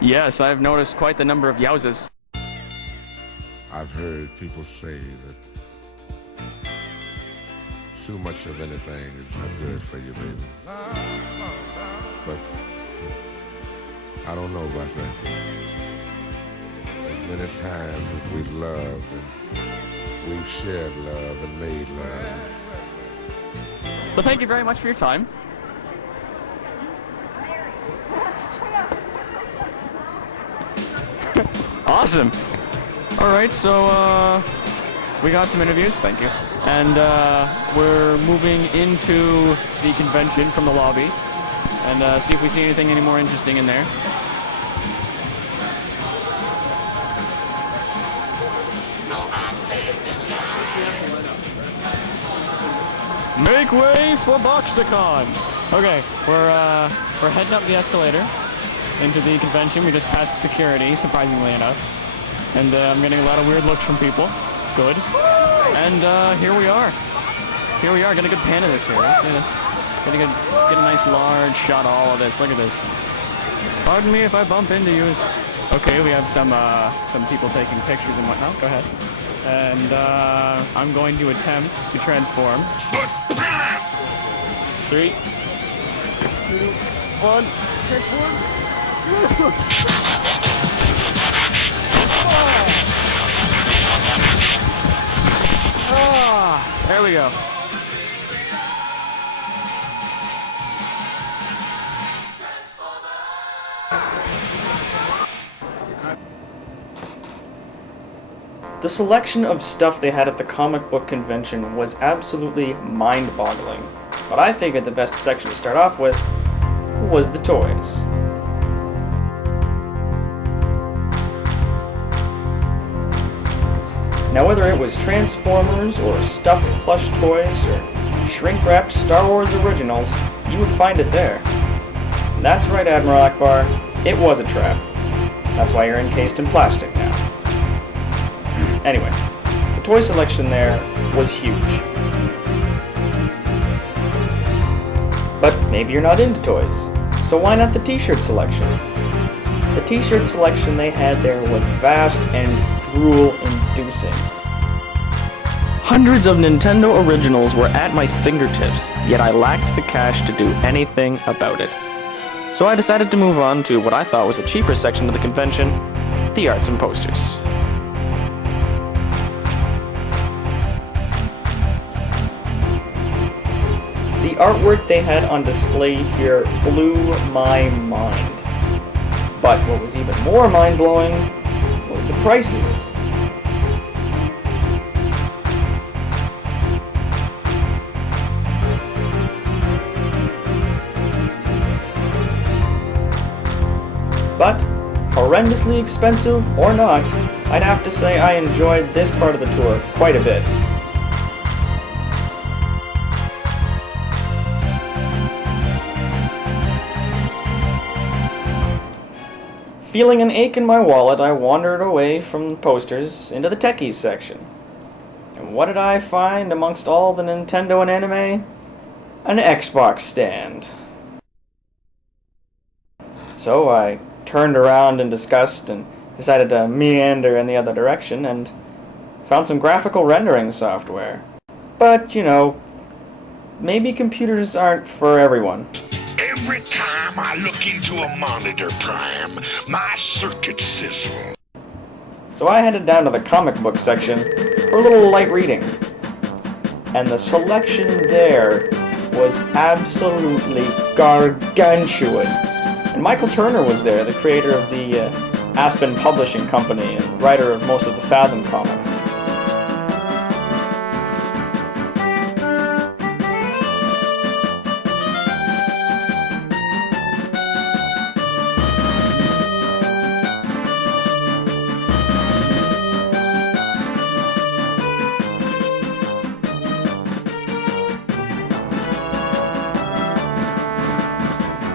Yes, I've noticed quite the number of yowzas. I've heard people say that too much of anything is not good for you, baby. But I don't know about that. As many times as we've loved and we've shared love and made love. Well, thank you very much for your time. Awesome. Alright, so, we got some interviews, thank you. And, we're moving into the convention from the lobby. And, see if we see anything any more interesting in there. Make way for Boxdacon! Okay, we're heading up the escalator into the convention. We just passed security, surprisingly enough. And I'm getting a lot of weird looks from people. Good. And here we are. Here we are. Get a good pan of this here. Get a nice large shot of all of this. Look at this. Pardon me if I bump into you. Okay, we have some people taking pictures and whatnot. Go ahead. And I'm going to attempt to transform. 3, 2, 1, transform. There we go. The selection of stuff they had at the comic book convention was absolutely mind-boggling, but I figured the best section to start off with was the toys. Now whether it was Transformers, or stuffed plush toys, or shrink-wrapped Star Wars originals, you would find it there. And that's right, Admiral Akbar, it was a trap. That's why you're encased in plastic now. Anyway, the toy selection there was huge. But maybe you're not into toys, so why not the t-shirt selection? The t-shirt selection they had there was vast and drool-inducing. Hundreds of Nintendo originals were at my fingertips, yet I lacked the cash to do anything about it. So I decided to move on to what I thought was a cheaper section of the convention, the arts and posters. The artwork they had on display here blew my mind. But what was even more mind-blowing was the prices. But, horrendously expensive or not, I'd have to say I enjoyed this part of the tour quite a bit. Feeling an ache in my wallet, I wandered away from the posters into the techies section. And what did I find amongst all the Nintendo and anime? An Xbox stand. So I turned around in disgust and decided to meander in the other direction and found some graphical rendering software. But, you know, maybe computers aren't for everyone. Every time I look into a monitor, Prime, my circuits sizzle. So I headed down to the comic book section for a little light reading. And the selection there was absolutely gargantuan. And Michael Turner was there, the creator of the Aspen Publishing Company and writer of most of the Fathom comics.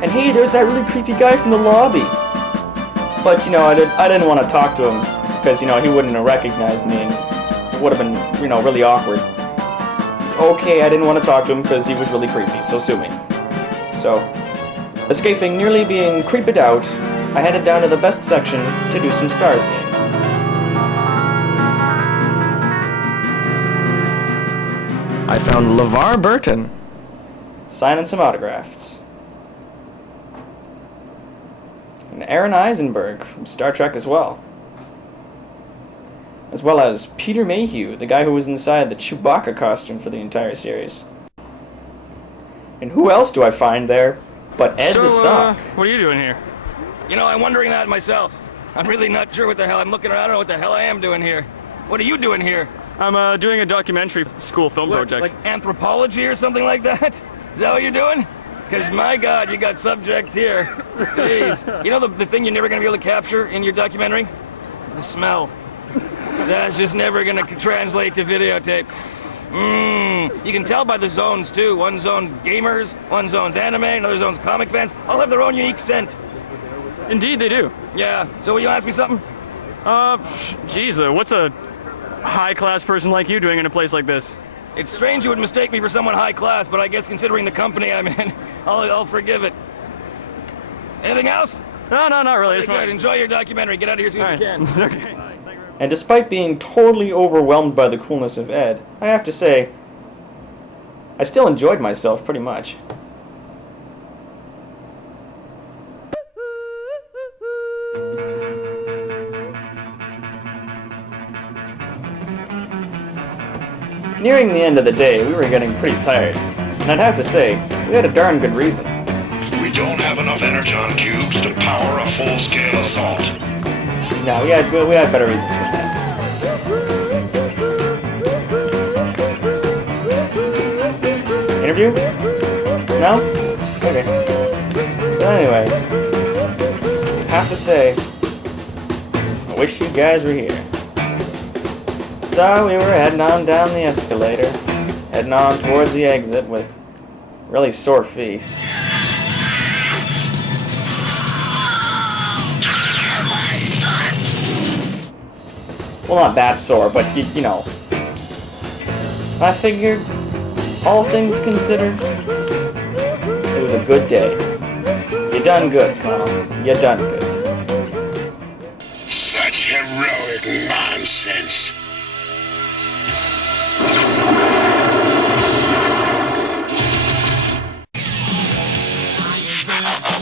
And hey, there's that really creepy guy from the lobby. But, you know, I didn't want to talk to him because, you know, he wouldn't have recognized me and it would have been, you know, really awkward. Okay, I didn't want to talk to him because he was really creepy, so sue me. So, escaping nearly being creeped out, I headed down to the best section to do some star seeing. I found LeVar Burton signing some autographs. And Aaron Eisenberg from Star Trek as well. As well as Peter Mayhew, the guy who was inside the Chewbacca costume for the entire series. And who else do I find there but Ed the Sock? What are you doing here? You know, I'm wondering that myself. I'm really not sure what the hell I'm looking around. I don't know what the hell I am doing here. What are you doing here? I'm doing a documentary school film project. Like anthropology or something like that? Is that what you're doing? Because, my God, you got subjects here. Jeez. You know the thing you're never going to be able to capture in your documentary? The smell. That's just never going to translate to videotape. You can tell by the zones, too. One zone's gamers, one zone's anime, another zone's comic fans. All have their own unique scent. Indeed, they do. Yeah. So will you ask me something? Geez, what's a high-class person like you doing in a place like this? It's strange you would mistake me for someone high class, but I guess considering the company I'm in, I'll forgive it. Anything else? No, not really. Okay, good. Enjoy your documentary. Get out of here as soon as you can. Okay. And despite being totally overwhelmed by the coolness of Ed, I have to say, I still enjoyed myself pretty much. Nearing the end of the day, we were getting pretty tired, and I'd have to say, we had a darn good reason. We don't have enough energon cubes to power a full-scale assault. No, we had better reasons than that. Interview? No? Okay. But anyways, I have to say, I wish you guys were here. So we were heading on down the escalator, heading on towards the exit with really sore feet. Well, not that sore, but you know. I figured, all things considered, it was a good day. You done good, Connell. You done good. Such heroic nonsense.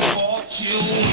Fortune